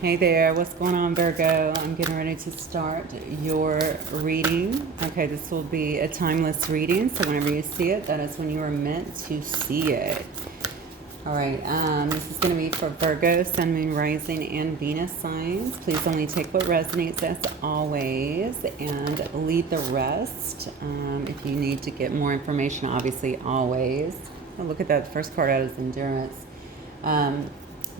Hey there, what's going on, Virgo? I'm getting ready to start your reading. Okay, this will be a timeless reading, so whenever you see it, that is when you are meant to see it. All right, this is going to be for Virgo, Sun, Moon, Rising, and Venus signs. Please only take what resonates as always and leave the rest. If you need to get more information, obviously, always. Oh, look at that. The first card out is endurance.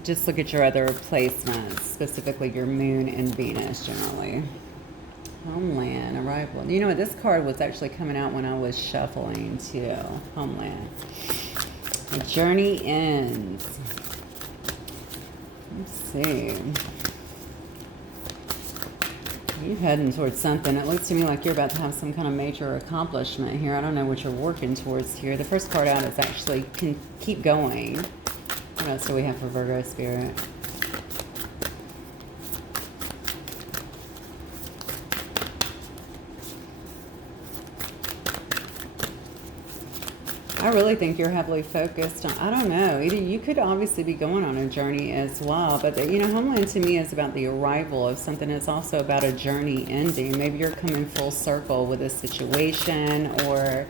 Just look at your other placements, specifically your moon and Venus generally. Homeland, arrival. You know what? This card was actually coming out when I was shuffling too. Homeland. The journey ends. Let's see. You're heading towards something. It looks to me like you're about to have some kind of major accomplishment here. I don't know what you're working towards here. The first card out is actually can keep going. What else do we have for Virgo spirit? I really think you're heavily focused on, I don't know, you could obviously be going on a journey as well, but Homeland to me is about the arrival of something. It's also about a journey ending. Maybe you're coming full circle with a situation, or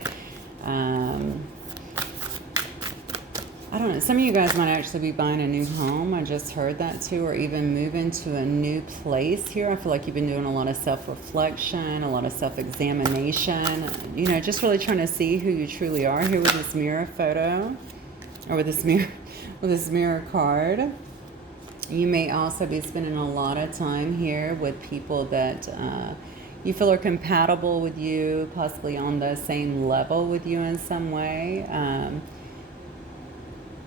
I don't know. Some of you guys might actually be buying a new home. I just heard that too, or even moving to a new place here. I feel like you've been doing a lot of self-reflection, a lot of self-examination, just really trying to see who you truly are here with this mirror photo, or with this mirror card. You may also be spending a lot of time here with people that you feel are compatible with you, possibly on the same level with you in some way.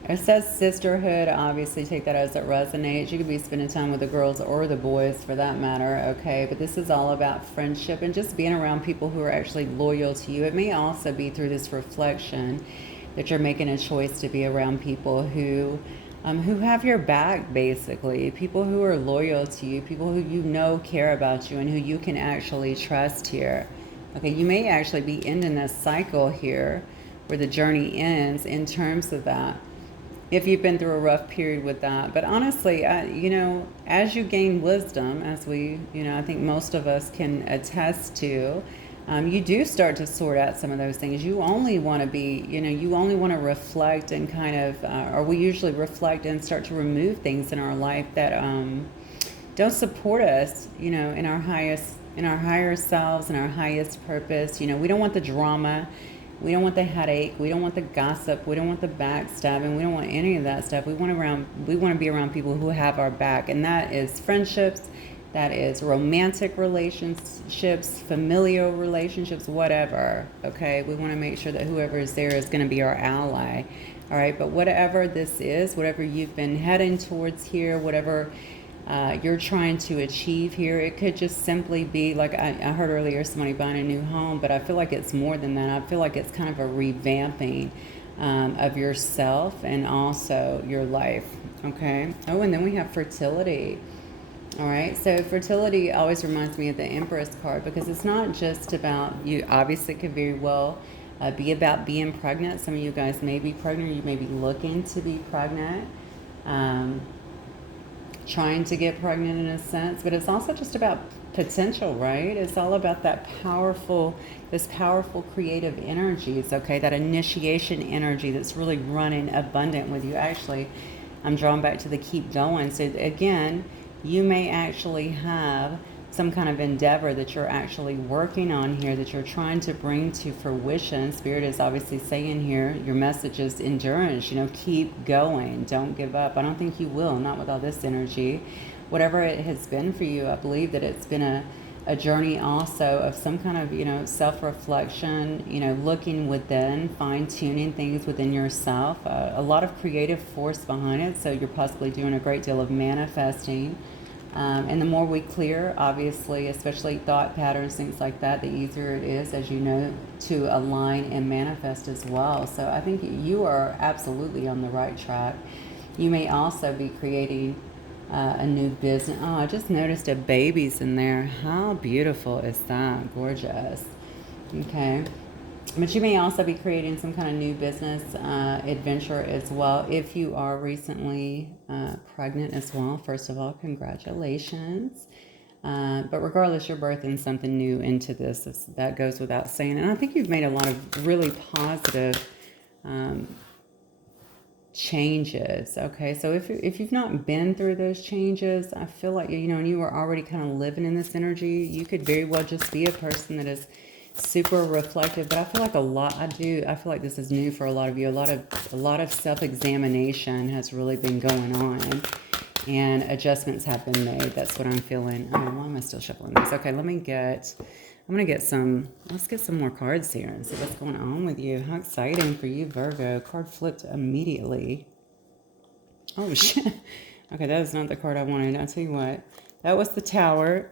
It says sisterhood. Obviously, take that as it resonates. You could be spending time with the girls or the boys for that matter, okay? But this is all about friendship and just being around people who are actually loyal to you. It may also be through this reflection that you're making a choice to be around people who have your back, basically. People who are loyal to you, people who care about you and who you can actually trust here. Okay, you may actually be ending this cycle here where the journey ends in terms of that, if you've been through a rough period with that. But honestly, as you gain wisdom, as I think most of us can attest to, you do start to sort out some of those things. You only want to be, you only want to reflect and kind of, or we usually reflect and start to remove things in our life that don't support us, in our higher selves and our highest purpose. We don't want the drama. We don't want the headache. We don't want the gossip. We don't want the backstabbing. We don't want any of that stuff. We want to be around people who have our back, and that is friendships, that is romantic relationships, familial relationships, whatever. Okay, we want to make sure that whoever is there is going to be our ally. All right, but whatever this is, whatever you've been heading towards here, whatever you're trying to achieve here, it could just simply be like I heard earlier, somebody buying a new home, but I feel like it's more than that. I feel like it's kind of a revamping of yourself and also your life. Okay. Oh, and then we have fertility. All right, so fertility always reminds me of the Empress card, because it's not just about you. Obviously, it could very well be about being pregnant. Some of you guys may be pregnant. You may be looking to be pregnant. Trying to get pregnant in a sense, but it's also just about potential, right? It's all about this powerful creative energies, okay? That initiation energy that's really running abundant with you. Actually, I'm drawn back to the keep going. So again, you may actually have some kind of endeavor that you're actually working on here, that you're trying to bring to fruition. Spirit is obviously saying here, your message is endurance, keep going, don't give up. I don't think you will, not with all this energy. Whatever it has been for you, I believe that it's been a journey also of some kind of, self-reflection, looking within, fine-tuning things within yourself, a lot of creative force behind it. So you're possibly doing a great deal of manifesting. And the more we clear, obviously, especially thought patterns, things like that, the easier it is, as you know, to align and manifest as well. So I think you are absolutely on the right track. You may also be creating a new business. Oh, I just noticed a baby's in there. How beautiful is that? Gorgeous. Okay. But you may also be creating some kind of new business adventure as well. If you are recently pregnant as well, first of all, congratulations. But regardless, you're birthing something new into this. That goes without saying. And I think you've made a lot of really positive changes. Okay, so if you've not been through those changes, I feel like, you know, and you were already kind of living in this energy, you could very well just be a person that is super reflective. But I feel like I feel like this is new for a lot of you. A lot of self-examination has really been going on, and adjustments have been made. That's what I'm feeling. Oh, why am I still shuffling this? Okay, I'm going to get let's get some more cards here and see what's going on with you. How exciting for you, Virgo. Card flipped immediately. Oh, shit. Okay, that is not the card I wanted. I'll tell you what. That was the Tower.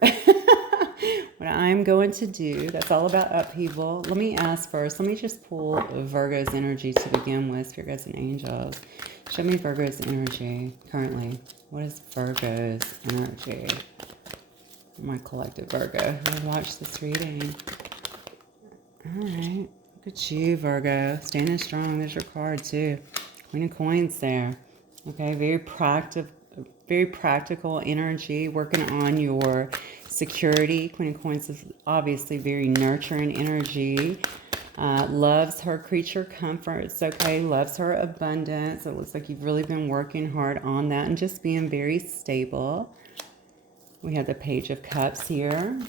What I'm going to do, that's all about upheaval. Let me ask first. Let me just pull Virgo's energy to begin with. Spirit guides and angels. Show me Virgo's energy currently. What is Virgo's energy? My collective Virgo who watched this reading. All right. Look at you, Virgo. Standing strong. There's your card, too. Queen of Coins there. Okay, very practical energy, working on your security. Queen of Coins is obviously very nurturing energy. Loves her creature comforts, okay? Loves her abundance. It looks like you've really been working hard on that and just being very stable. We have the Page of Cups here.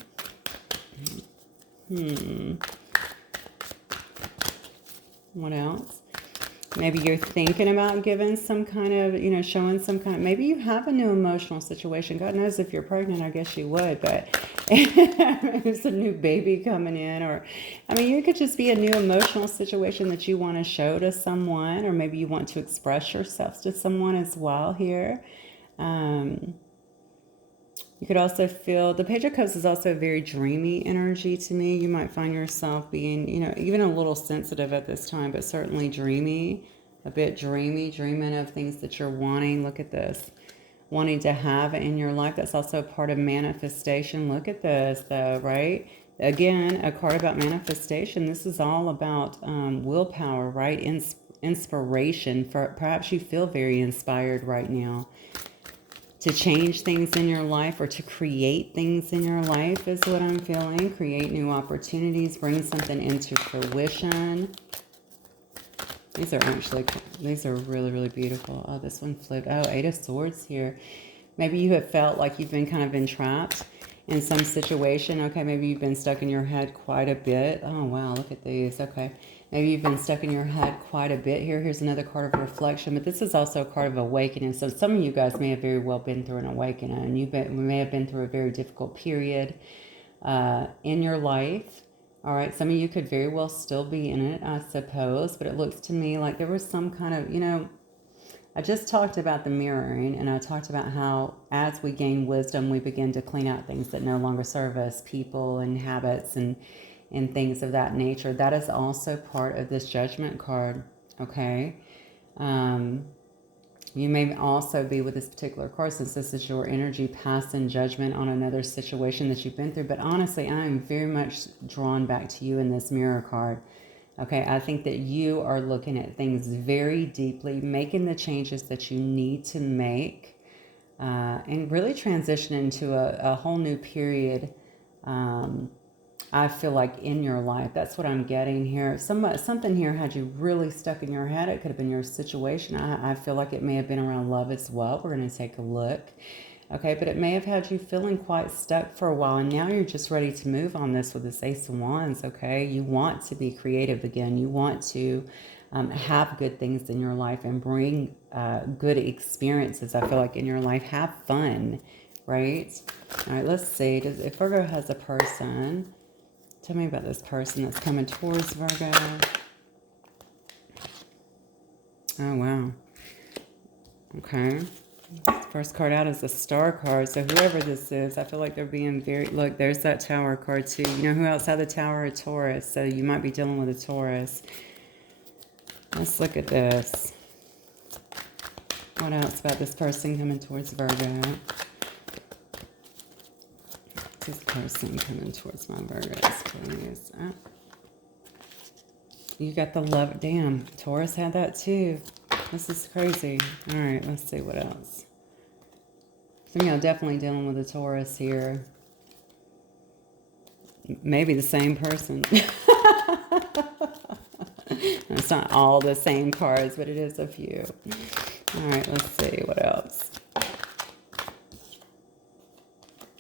What else? Maybe you're thinking about giving some kind of, you know, showing some kind of, maybe you have a new emotional situation. God knows if you're pregnant, I guess you would, but there's a new baby coming in, or, I mean, it could just be a new emotional situation that you want to show to someone, or maybe you want to express yourself to someone as well here. You could also feel, the Page of Cups is also a very dreamy energy to me. You might find yourself being, you know, even a little sensitive at this time, but certainly dreamy, a bit dreamy, dreaming of things that you're wanting. Look at this. Wanting to have in your life. That's also a part of manifestation. Look at this, though, right? Again, a card about manifestation. This is all about willpower, right? Inspiration. Perhaps you feel very inspired right now to change things in your life, or to create things in your life is what I'm feeling. Create new opportunities, bring something into fruition. These are really, really beautiful. Oh, this one flipped. Oh, Eight of Swords here. Maybe you have felt like you've been kind of entrapped in some situation. Okay, maybe you've been stuck in your head quite a bit. Oh, wow, look at these. Okay. Maybe you've been stuck in your head quite a bit here. Here's another card of reflection, but this is also a card of awakening. So some of you guys may have very well been through an awakening, and we may have been through a very difficult period in your life. All right, some of you could very well still be in it, I suppose, but it looks to me like there was some kind of, you know, I just talked about the mirroring, and I talked about how as we gain wisdom, we begin to clean out things that no longer serve us, people and habits and things of that nature. That is also part of this Judgment card, okay? You may also be, with this particular card, since this is your energy, passing judgment on another situation that you've been through. But honestly, I am very much drawn back to you in this Mirror card. Okay, I think that you are looking at things very deeply, making the changes that you need to make, and really transition into a whole new period. I feel like in your life, that's what I'm getting here. Something here had you really stuck in your head. It could have been your situation. I feel like it may have been around love as well. We're going to take a look. Okay, but it may have had you feeling quite stuck for a while, and now you're just ready to move on this with this Ace of Wands, okay? You want to be creative again. You want to have good things in your life and bring good experiences, I feel like, in your life. Have fun, right? All right, let's see. If Virgo has a person, tell me about this person that's coming towards Virgo. Oh, wow. Okay. First card out is the Star card. So whoever this is, I feel like they're being very... Look, there's that Tower card too. You know who else had the Tower? A Taurus. So you might be dealing with a Taurus. Let's look at this. What else about this person coming towards Virgo? This person coming towards my Virgos, please. You got the love. Damn, Taurus had that too. This is crazy. All right, let's see what else. So, definitely dealing with a Taurus here. Maybe the same person. It's not all the same cards, but it is a few. All right, let's see what else.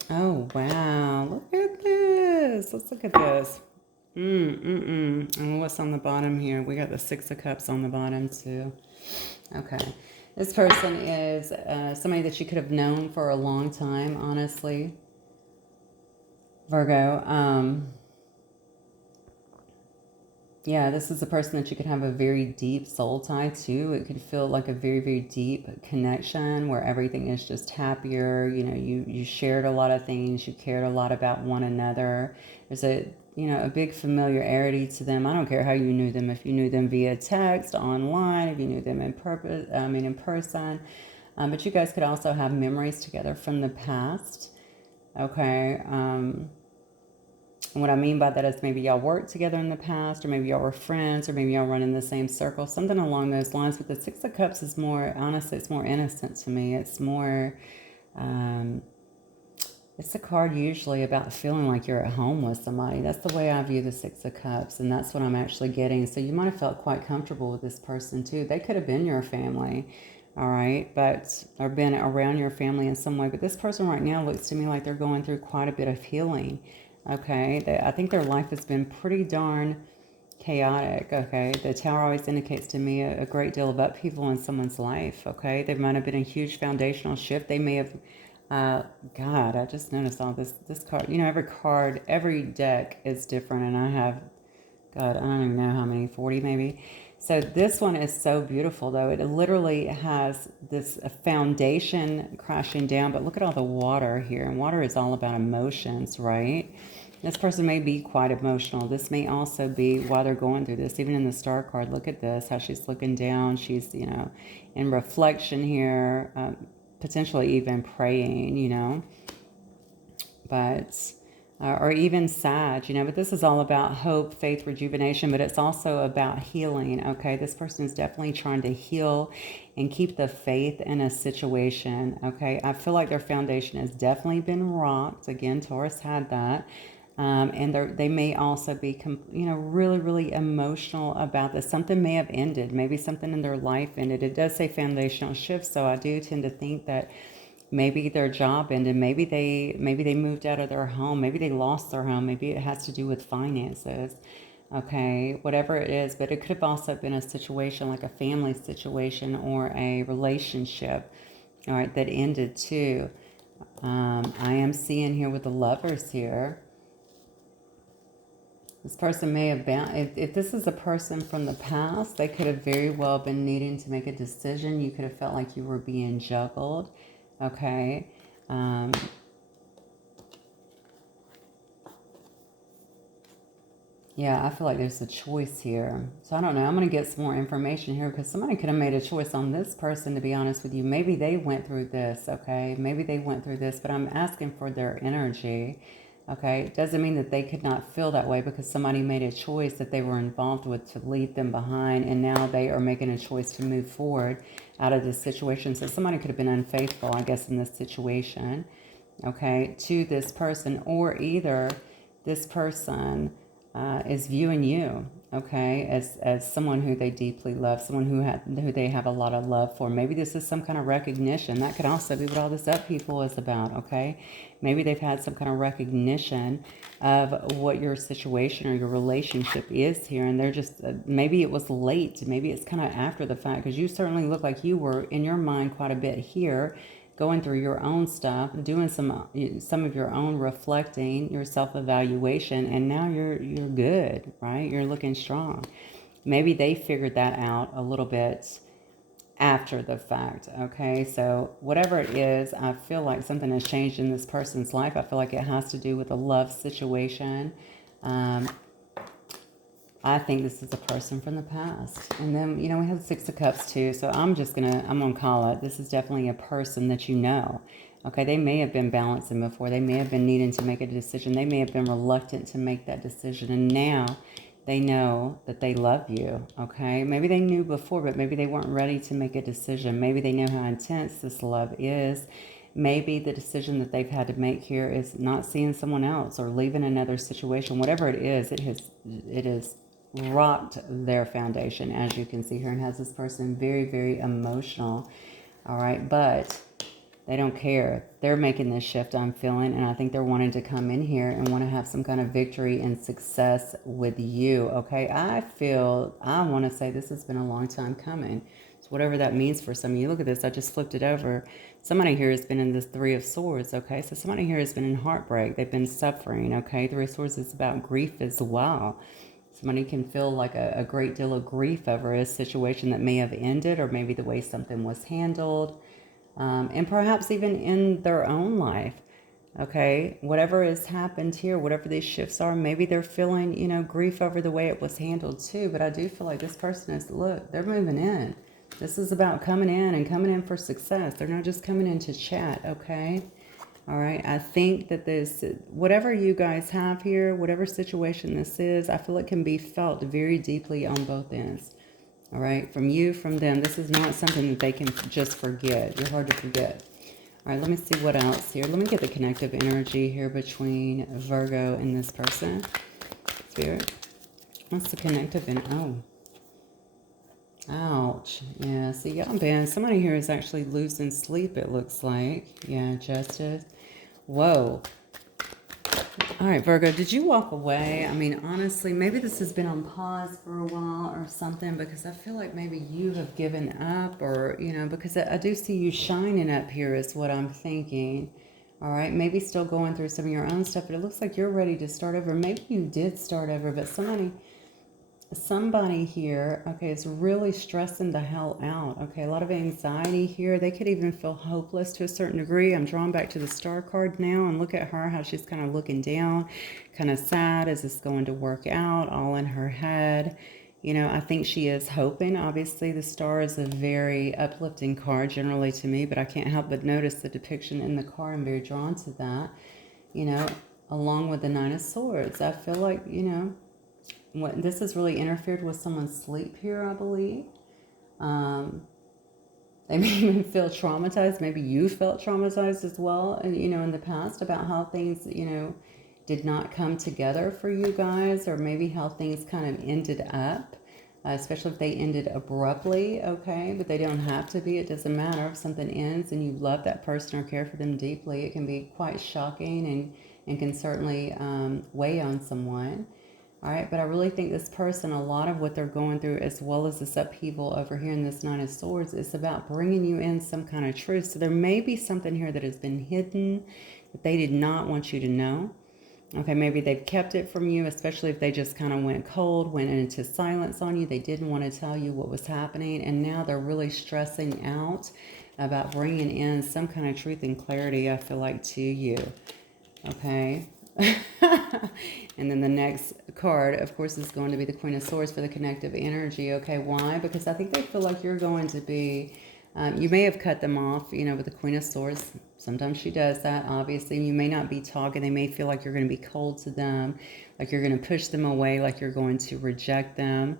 Oh, wow. Look at this. Let's look at this. And what's on the bottom here? We got the Six of Cups on the bottom, too. Okay. This person is somebody that you could have known for a long time, honestly. Virgo. Yeah, this is a person that you could have a very deep soul tie to. It could feel like a very, very deep connection where everything is just happier. You shared a lot of things. You cared a lot about one another. There's a big familiarity to them. I don't care how you knew them. If you knew them via text, online, if you knew them in person. But you guys could also have memories together from the past. Okay. And what I mean by that is maybe y'all worked together in the past, or maybe y'all were friends, or maybe y'all run in the same circle, something along those lines. But the Six of Cups is more, honestly, it's more innocent to me. It's more, it's a card usually about feeling like you're at home with somebody. That's the way I view the Six of Cups, and that's what I'm actually getting. So you might have felt quite comfortable with this person too. They could have been your family, all right, or been around your family in some way. But this person right now looks to me like they're going through quite a bit of healing. Okay, I think their life has been pretty darn chaotic. Okay, the Tower always indicates to me a great deal of upheaval in someone's life. Okay, there might have been a huge foundational shift. They may have, God, I just noticed all this card. Every deck is different, and I have, God, I don't even know how many, 40 maybe. So this one is so beautiful, though. It literally has this foundation crashing down, but look at all the water here. And water is all about emotions, right? This person may be quite emotional. This may also be why they're going through this. Even in the Star card, look at this, how she's looking down. She's, in reflection here, potentially even praying, but... or even sad, but this is all about hope, faith, rejuvenation, but it's also about healing, okay? This person is definitely trying to heal and keep the faith in a situation, okay? I feel like their foundation has definitely been rocked. Again, Taurus had that. And they may also be, really, really emotional about this. Something may have ended. Maybe something in their life ended. It does say foundational shift, so I do tend to think that maybe their job ended. Maybe they moved out of their home. Maybe they lost their home. Maybe it has to do with finances. Okay, whatever it is. But it could have also been a situation like a family situation or a relationship, all right, that ended too. I am seeing here with the Lovers here. This person may have been, if this is a person from the past, they could have very well been needing to make a decision. You could have felt like you were being juggled. Okay. Yeah, I feel like there's a choice here. So I don't know. I'm going to get some more information here because somebody could have made a choice on this person, to be honest with you. Maybe they went through this, okay? Maybe they went through this, but I'm asking for their energy, okay? It doesn't mean that they could not feel that way because somebody made a choice that they were involved with to leave them behind, and now they are making a choice to move forward out of this situation. So somebody could have been unfaithful, I guess, in this situation, okay, to this person, or either this person is viewing you, okay, as someone who they deeply love, someone who they have a lot of love for. Maybe this is some kind of recognition. That could also be what all this upheaval is about, okay? Maybe they've had some kind of recognition of what your situation or your relationship is here, and they're just, maybe it was late. Maybe it's kind of after the fact, because you certainly look like you were in your mind quite a bit here, going through your own stuff, doing some of your own reflecting, your self-evaluation, and now you're good, right? You're looking strong. Maybe they figured that out a little bit after the fact, okay? So whatever it is, I feel like something has changed in this person's life. I feel like it has to do with a love situation. I think this is a person from the past. And then, we have the Six of Cups too. So I'm going to call it, this is definitely a person that you know. Okay, they may have been balancing before. They may have been needing to make a decision. They may have been reluctant to make that decision. And now They know that they love you, okay? Maybe they knew before, but maybe they weren't ready to make a decision. Maybe they know how intense this love is. Maybe the decision that they've had to make here is not seeing someone else or leaving another situation. Whatever it is, it has rocked their foundation, as you can see here, and has this person very, very emotional. All right, but they don't care. They're making this shift, I'm feeling, and I think they're wanting to come in here and want to have some kind of victory and success with you, okay? I want to say this has been a long time coming. So whatever that means for some of you. Look at this. I just flipped it over. Somebody here has been in this Three of Swords, okay? So somebody here has been in heartbreak. They've been suffering, okay? Three of Swords is about grief as well. Somebody can feel like a great deal of grief over a situation that may have ended, or maybe the way something was handled. And perhaps even in their own life. Okay, whatever has happened here, whatever these shifts are, maybe they're feeling, grief over the way it was handled too. But I do feel like this person is, look, they're moving in. This is about coming in and coming in for success. They're not just coming in to chat, okay? All right, I think that this, whatever you guys have here, whatever situation this is, I feel it can be felt very deeply on both ends. All right, from you, from them. This is not something that they can just forget. You're hard to forget. All right, let me see what else here. Let me get the connective energy here between Virgo and this person. Spirit, what's the connective oh. Ouch. Yeah, see, y'all been, somebody here is actually losing sleep, it looks like. Yeah, Justice. Whoa. All right, Virgo, did you walk away? I mean, honestly, maybe this has been on pause for a while or something, because I feel like maybe you have given up, or, because I do see you shining up here is what I'm thinking. All right, maybe still going through some of your own stuff, but it looks like you're ready to start over. Maybe you did start over, but somebody here, okay, is really stressing the hell out. Okay, a lot of anxiety here. They could even feel hopeless to a certain degree. I'm drawn back to the star card now, and look at her, how she's kind of looking down, kind of sad. Is this going to work out? All in her head. I think she is hoping. Obviously, the star is a very uplifting card generally to me, but I can't help but notice the depiction in the card. I'm very drawn to that, along with the Nine of Swords. I feel like, this has really interfered with someone's sleep here, I believe. They may even feel traumatized. Maybe you felt traumatized as well, in the past about how things, did not come together for you guys, or maybe how things kind of ended up, especially if they ended abruptly, okay? But they don't have to be. It doesn't matter if something ends and you love that person or care for them deeply. It can be quite shocking and can certainly weigh on someone. All right, but I really think this person, a lot of what they're going through, as well as this upheaval over here in this Nine of Swords, is about bringing you in some kind of truth. So there may be something here that has been hidden that they did not want you to know. Okay, maybe they've kept it from you, especially if they just kind of went cold, went into silence on you. They didn't want to tell you what was happening, and now they're really stressing out about bringing in some kind of truth and clarity, I feel like, to you. Okay. And then the next card, of course, is going to be the Queen of Swords for the connective energy. Okay, why? Because I think they feel like you're going to be, you may have cut them off, with the Queen of Swords. Sometimes she does that, obviously. You may not be talking. They may feel like you're going to be cold to them, like you're going to push them away, like you're going to reject them.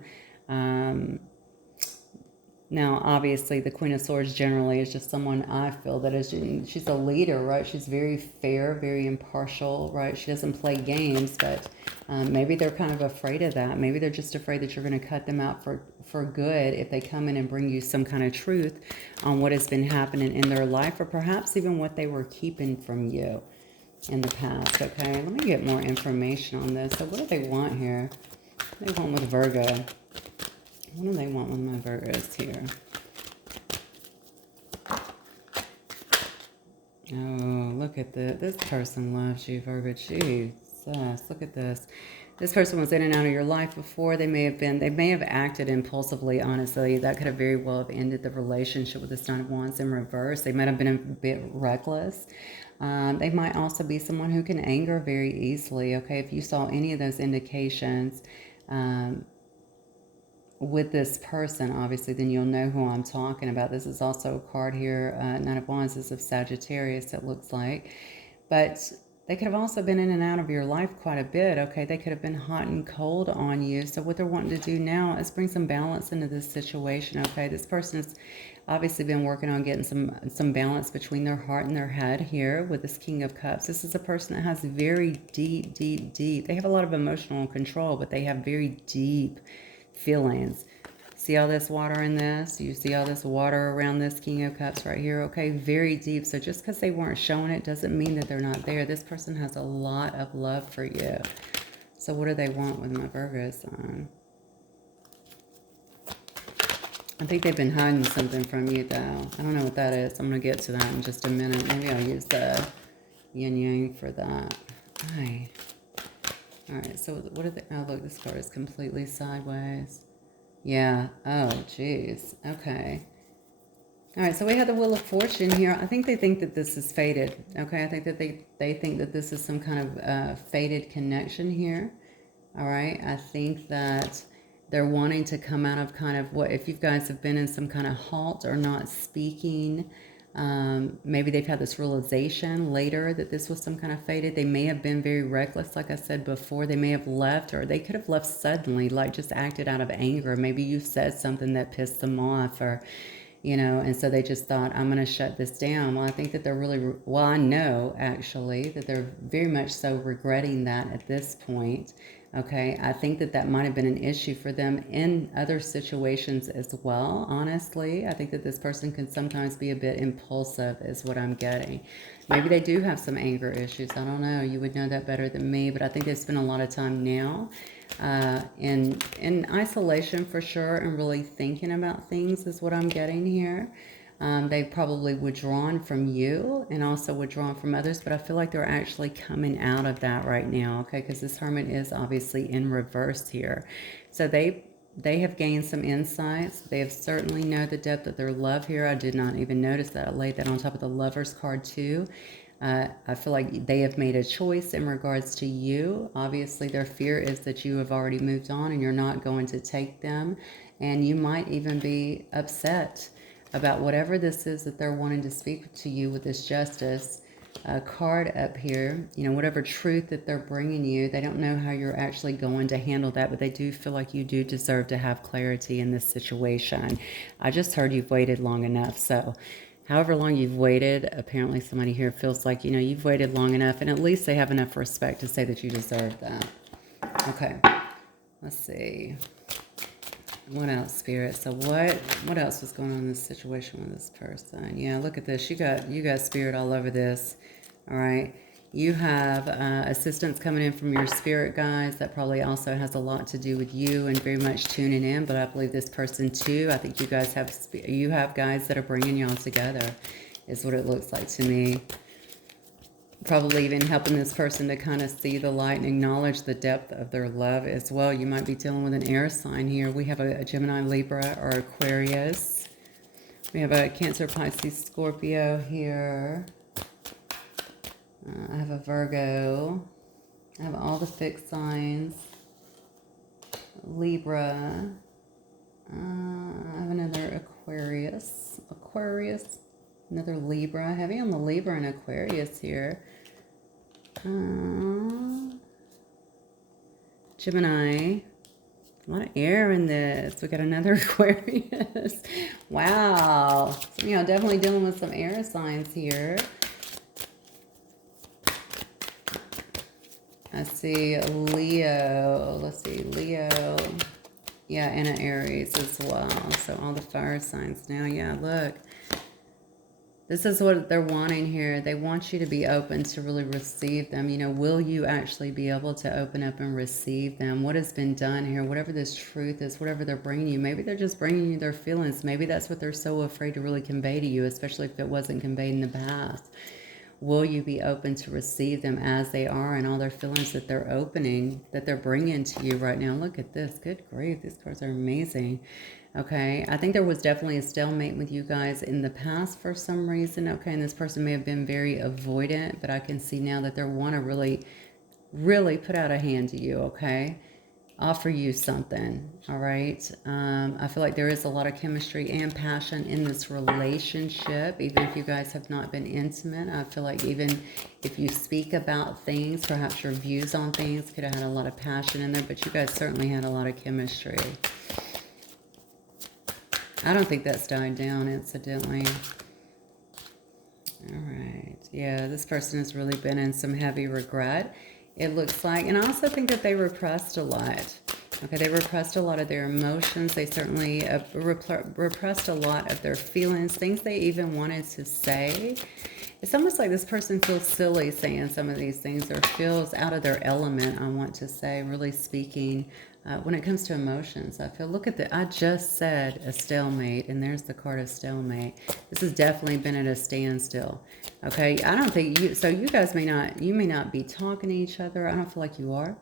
Now, obviously, the Queen of Swords generally is just someone I feel that is, she's a leader, right? She's very fair, very impartial, right? She doesn't play games, but maybe they're kind of afraid of that. Maybe they're just afraid that you're going to cut them out for good if they come in and bring you some kind of truth on what has been happening in their life, or perhaps even what they were keeping from you in the past, okay? Let me get more information on this. So what do they want here? What do they want with Virgo? What do they want with my Virgos here? Oh, look at this. This person loves you, Virgo. Jesus, look at this. This person was in and out of your life before. They may have acted impulsively, honestly. That could have very well have ended the relationship with this Nine of Wands in reverse. They might have been a bit reckless. They might also be someone who can anger very easily, okay? If you saw any of those indications, with this person, obviously, then you'll know who I'm talking about. This is also a card here, Nine of Wands is of Sagittarius, it looks like. But They could have also been in and out of your life quite a bit, okay? They could have been hot and cold on you. So what they're wanting to do now is bring some balance into this situation, okay? This person has obviously been working on getting some balance between their heart and their head here with this King of Cups. This is a person that has very deep, deep, deep. They have a lot of emotional control, but they have very deep feelings. See all this water in this? You see all this water around this King of Cups right here? Okay, very deep. So just because they weren't showing it doesn't mean that they're not there. This person has a lot of love for you. So what do they want with my Virgo sign? I think they've been hiding something from you, though. I don't know what that is. I'm going to get to that in just a minute. Maybe I'll use the yin-yang for that. Hi. All right, so what are they? Oh, look, this card is completely sideways. Yeah. Oh, geez. Okay. All right, so we have the Wheel of Fortune here. I think they think that this is fated. Okay, I think that they think that this is some kind of fated connection here. All right, I think that they're wanting to come out of kind of what, if you guys have been in some kind of halt or not speaking, maybe they've had this realization later that this was some kind of fated. They may have been very reckless, like I said before. They may have left, or they could have left suddenly, like just acted out of anger. Maybe you said something that pissed them off, or, you know, and so they just thought, I'm going to shut this down. Well, I think that they're really, well, I know actually that they're very much so regretting that at this point. Okay, I think that that might have been an issue for them in other situations as well, honestly. I think that this person can sometimes be a bit impulsive is what I'm getting. Maybe they do have some anger issues. I don't know. You would know that better than me, but I think they spend a lot of time now in isolation for sure, and really thinking about things is what I'm getting here. They've probably withdrawn from you and also withdrawn from others, but I feel like they're actually coming out of that right now, okay? Because this Hermit is obviously in reverse here. So they have gained some insights. They have certainly know the depth of their love here. I did not even notice that. I laid that on top of the Lover's card too. I feel like they have made a choice in regards to you. Obviously, their fear is that you have already moved on and you're not going to take them. And you might even be upset about whatever this is that they're wanting to speak to you with this Justice card up here. You know, whatever truth that they're bringing you, they don't know how you're actually going to handle that, but they do feel like you do deserve to have clarity in this situation. I just heard you've waited long enough. So however long you've waited, apparently somebody here feels like, you know, you've waited long enough, and at least they have enough respect to say that you deserve that. Okay, let's see. What else, Spirit? So what else was going on in this situation with this person? Yeah, look at this. You got Spirit all over this. All right. You have assistance coming in from your spirit guides. That probably also has a lot to do with you and very much tuning in. But I believe this person too. I think you guys have guides that are bringing y'all together, is what it looks like to me. Probably even helping this person to kind of see the light and acknowledge the depth of their love as well. You might be dealing with an air sign here. We have a Gemini, Libra, or Aquarius. We have a Cancer, Pisces, Scorpio here. I have a Virgo. I have all the fixed signs. Libra. I have another Aquarius. Another Libra. Heavy on the Libra and Aquarius here. Gemini. A lot of air in this. We got another Aquarius. Wow. So, you know, definitely dealing with some air signs here. I see Leo. Let's see, Leo. Yeah, and an Aries as well. So all the fire signs now. Yeah, look. This is what they're wanting here. They want you to be open to really receive them. You know, will you actually be able to open up and receive them? What has been done here? Whatever this truth is, whatever they're bringing you. Maybe they're just bringing you their feelings. Maybe that's what they're so afraid to really convey to you, especially if it wasn't conveyed in the past. Will you be open to receive them as they are and all their feelings that they're opening, that they're bringing to you right now? Look at this. Good grief. These cards are amazing. Okay. I think there was definitely a stalemate with you guys in the past for some reason. Okay. And this person may have been very avoidant, but I can see now that they want to really, really put out a hand to you. Okay. offer you something. All right. I feel like there is a lot of chemistry and passion in this relationship, even if you guys have not been intimate. I feel like even if you speak about things, perhaps your views on things could have had a lot of passion in there, but you guys certainly had a lot of chemistry. I don't think that's died down, incidentally. All right. Yeah, this person has really been in some heavy regret, it looks like. And I also think that they repressed a lot. Okay, they repressed a lot of their emotions. They certainly repressed a lot of their feelings, things they even wanted to say. It's almost like this person feels silly saying some of these things, or feels out of their element, I want to say, really speaking. When it comes to emotions, I feel, look at I just said a stalemate, and there's the card of stalemate. This has definitely been at a standstill. Okay, I don't think so you guys you may not be talking to each other. I don't feel like you are.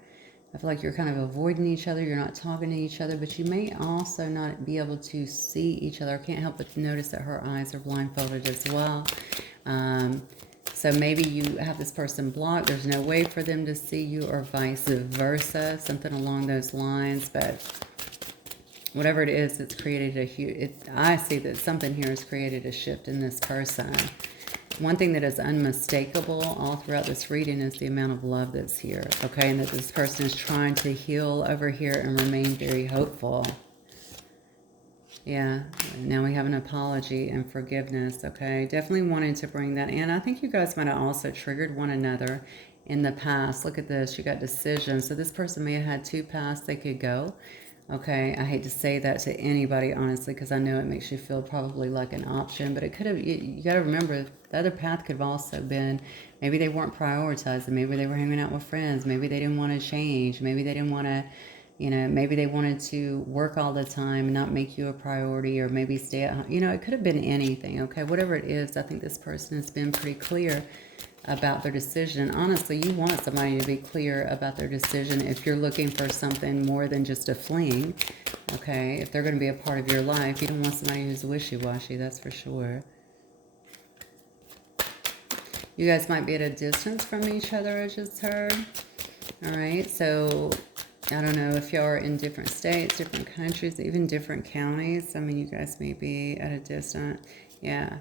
I feel like you're kind of avoiding each other. You're not talking to each other, but you may also not be able to see each other. I can't help but notice that her eyes are blindfolded as well. So maybe you have this person blocked. There's no way for them to see you, or vice versa, something along those lines. But whatever it is, it's created a huge, I see that something here has created a shift in this person. One thing that is unmistakable all throughout this reading is the amount of love that's here, okay? And that this person is trying to heal over here and remain very hopeful. Yeah, now we have an apology and forgiveness, okay? Definitely wanting to bring that in. I think you guys might have also triggered one another in the past. Look at this. You got decisions. So this person may have had two paths they could go. Okay, I hate to say that to anybody, honestly, because I know it makes you feel probably like an option, but it could have, you got to remember, the other path could have also been, maybe they weren't prioritizing, maybe they were hanging out with friends, maybe they didn't want to change, maybe they didn't want to, maybe they wanted to work all the time and not make you a priority, or maybe stay at home. It could have been anything, okay? Whatever it is, I think this person has been pretty clear about their decision. Honestly, you want somebody to be clear about their decision if you're looking for something more than just a fling, okay? If they're going to be a part of your life, you don't want somebody who's wishy-washy, that's for sure. You guys might be at a distance from each other, I just heard. All right, so I don't know if y'all are in different states, different countries, even different counties. I mean, you guys may be at a distance. Yeah.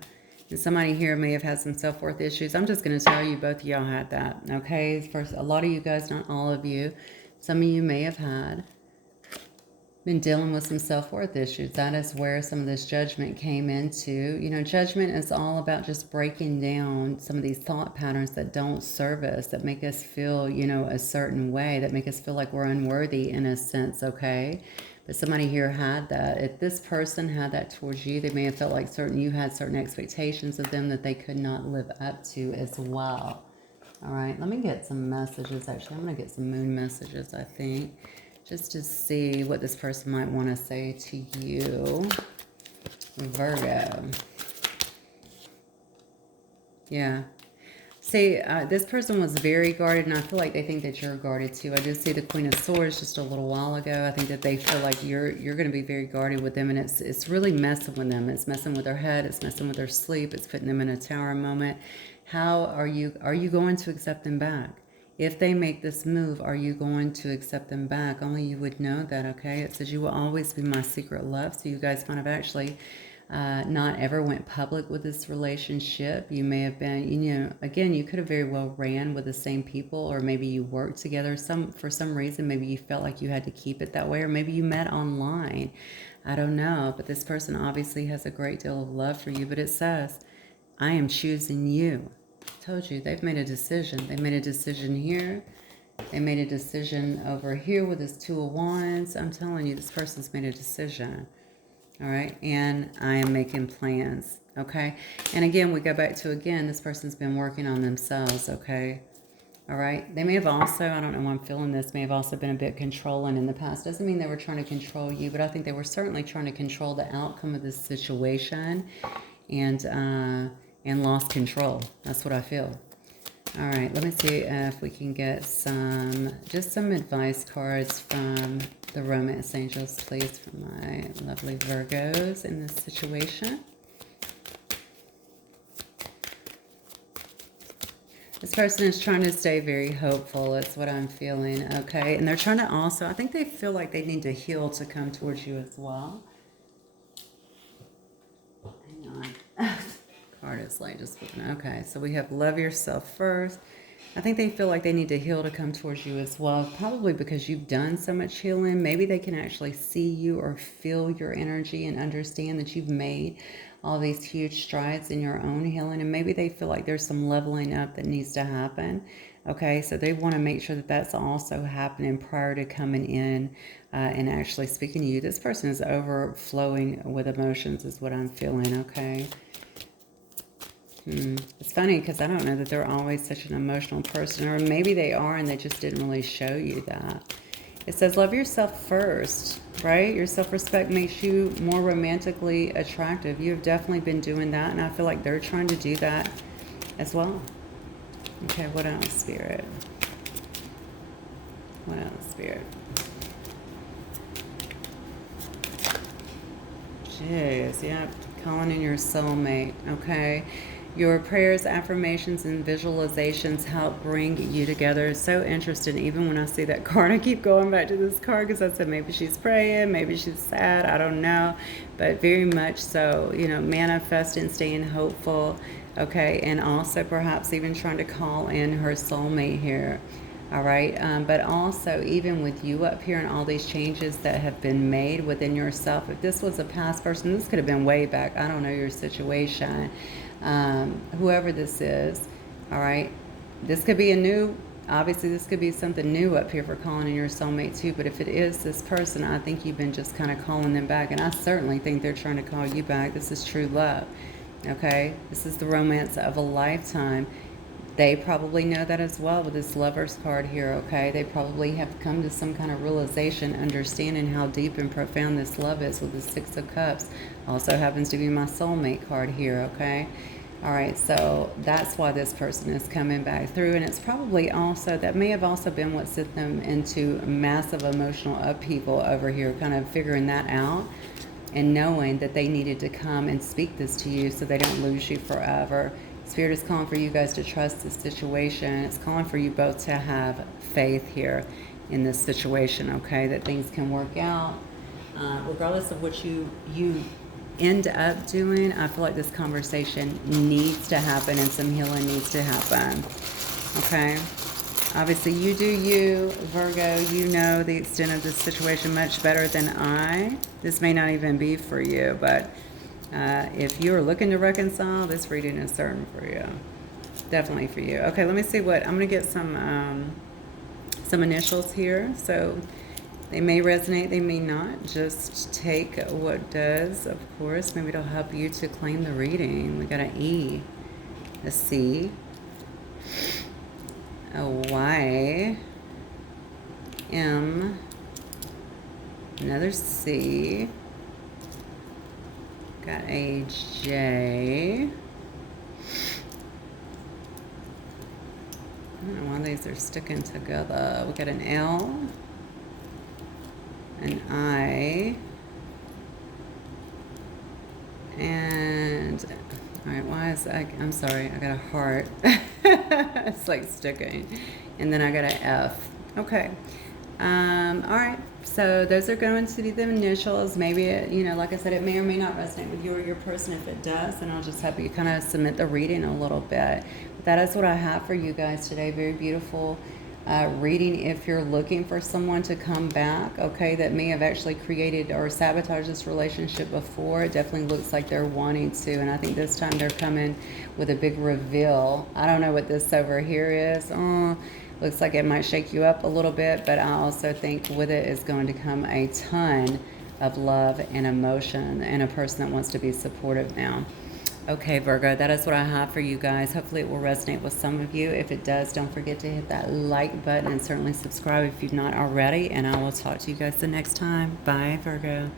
And somebody here may have had some self-worth issues. I'm just going to tell you, both of y'all had that, okay? First, a lot of you guys, not all of you. Some of you may have been dealing with some self-worth issues. That is where some of this judgment came into. Judgment is all about just breaking down some of these thought patterns that don't serve us, that make us feel, a certain way, that make us feel like we're unworthy in a sense, okay? But somebody here had that. If this person had that towards you, they may have felt like you had certain expectations of them that they could not live up to as well. All right, let me get some messages. Actually, I'm going to get some moon messages, I think, just to see what this person might want to say to you. Virgo. Yeah. See, this person was very guarded, and I feel like they think that you're guarded too. I did see the Queen of Swords just a little while ago. I think that they feel like you're going to be very guarded with them, and it's really messing with them. It's messing with their head. It's messing with their sleep. It's putting them in a tower moment. How are you going to accept them back? If they make this move, are you going to accept them back? Only you would know that, okay? It says you will always be my secret love. So you guys might have actually not ever went public with this relationship. You may have been, again, you could have very well ran with the same people, or maybe you worked together. For some reason, maybe you felt like you had to keep it that way, or maybe you met online. I don't know, but this person obviously has a great deal of love for you. But it says, I am choosing you. I told you, they've made a decision. They made a decision here. They made a decision over here with this Two of Wands. I'm telling you, this person's made a decision. All right, and I am making plans, okay? And again, we go back to, this person's been working on themselves, okay? All right, they may have also, I don't know why I'm feeling this, may have also been a bit controlling in the past. Doesn't mean they were trying to control you, but I think they were certainly trying to control the outcome of this situation, and lost control. That's what I feel. All right, let me see if we can get just some advice cards from the romance angels, please, for my lovely Virgos in this situation. This person is trying to stay very hopeful. That's what I'm feeling, okay? And they're trying to also, I think they feel like they need to heal to come towards you as well. Hang on. Card is like just looking. Okay, so we have love yourself first. I think they feel like they need to heal to come towards you as well, probably because you've done so much healing. Maybe they can actually see you or feel your energy and understand that you've made all these huge strides in your own healing. And maybe they feel like there's some leveling up that needs to happen. Okay, so they want to make sure that that's also happening prior to coming in and actually speaking to you. This person is overflowing with emotions is what I'm feeling, okay? It's funny because I don't know that they're always such an emotional person, or maybe they are and they just didn't really show you that. It says love yourself first, right? Your self-respect makes you more romantically attractive. You have definitely been doing that, and I feel like they're trying to do that as well. Okay, what else, Spirit? What else, Spirit? Jeez, yeah, calling in your soulmate, okay? Your prayers, affirmations, and visualizations help bring you together. It's so interesting. Even when I see that card, I keep going back to this card because I said maybe she's praying, maybe she's sad, I don't know. But very much so, you know, manifesting, staying hopeful, okay? And also perhaps even trying to call in her soulmate here. All right, but also even with you up here and all these changes that have been made within yourself, if this was a past person, this could have been way back. I don't know your situation. Whoever this is, all right, this could be a new, obviously this could be something new up here for calling in your soulmate too, but if it is this person, I think you've been just kind of calling them back, and I certainly think they're trying to call you back. This is true love, okay? This is the romance of a lifetime. They probably know that as well with this Lover's card here, okay? They probably have come to some kind of realization, understanding how deep and profound this love is with the Six of Cups. Also happens to be my soulmate card here, okay? All right, so that's why this person is coming back through, and it's probably also, that may have also been what sent them into massive emotional upheaval over here, kind of figuring that out and knowing that they needed to come and speak this to you so they don't lose you forever. Spirit is calling for you guys to trust this situation. It's calling for you both to have faith here in this situation, okay? That things can work out. Regardless of what you end up doing, I feel like this conversation needs to happen and some healing needs to happen, okay? Obviously, you do you, Virgo. You know the extent of this situation much better than I. This may not even be for you, but if you're looking to reconcile, this reading is certain for you. Definitely for you. Okay, let me see what, I'm going to get some initials here. So they may resonate, they may not. Just take what does, of course. Maybe it'll help you to claim the reading. We got an E, a C, a Y, M, another C, got a J. I don't know why these are sticking together. We got an L, an I, and all right, why is that? I'm sorry, I got a heart. It's like sticking. And then I got an F. Okay. All right, so those are going to be the initials. Maybe it, you know, like I said, it may or may not resonate with you or your person. If it does, then I'll just have you kind of submit the reading a little bit. But that is what I have for you guys today. Very beautiful reading if you're looking for someone to come back, okay, that may have actually created or sabotaged this relationship before. It definitely looks like they're wanting to, and I think this time they're coming with a big reveal. I don't know what this over here is. Looks like it might shake you up a little bit, but I also think with it is going to come a ton of love and emotion and a person that wants to be supportive now. Okay, Virgo, that is what I have for you guys. Hopefully it will resonate with some of you. If it does, don't forget to hit that like button and certainly subscribe if you've not already, and I will talk to you guys the next time. Bye, Virgo.